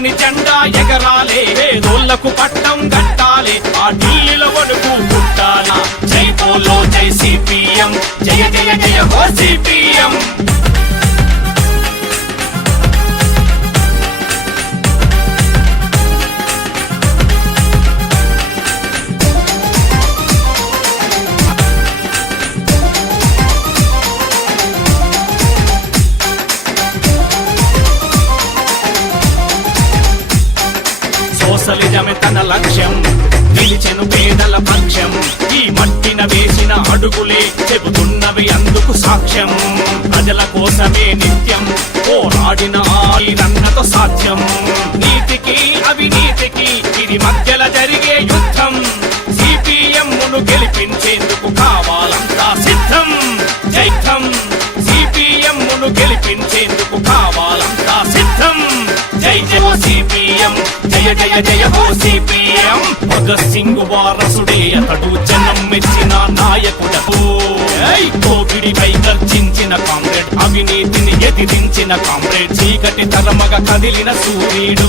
వీరమని జెండా ఎగరాలే, పేదోళ్లకు పట్టం కట్టాలి, ఆ ఢిల్లీలో వణుకు పుట్టాలి. జై బోలో జై సిపిఎం, జయ జయ జయ హో సిపిఎం. సోషలిజమే తన లక్ష్యం, నిలిచెను పేదల పక్షం. ఈ మట్టిన వేసిన అడుగులే చెబుతున్నవి అందుకు సాక్ష్యం. ప్రజల కోసమే నిత్యం పోరాడిన ఆనతో సాధ్యం. నీతికి అవినీతికి ఇది మధ్యల జరిగే యుద్ధం. సిపిఎంను గెలిపించేందుకు కావాలంతా సిద్ధం. జైత్యం సిపిఎంను గెలిపించేందుకు కావాలంతా సిద్ధం. జై జయ సిపిఎం, జయ జయ జయ హో సిపిఎం. భగత్ సింగ్ వారసుడే అతడు, జనం మెచ్చిన నాయకుడకు. కోవిడిపై గర్జించిన కామ్రేడ్, అవినీతిని ఎదిరించిన కామ్రేడ్, చీకటి తరమగ కదిలిన సూర్యుడు.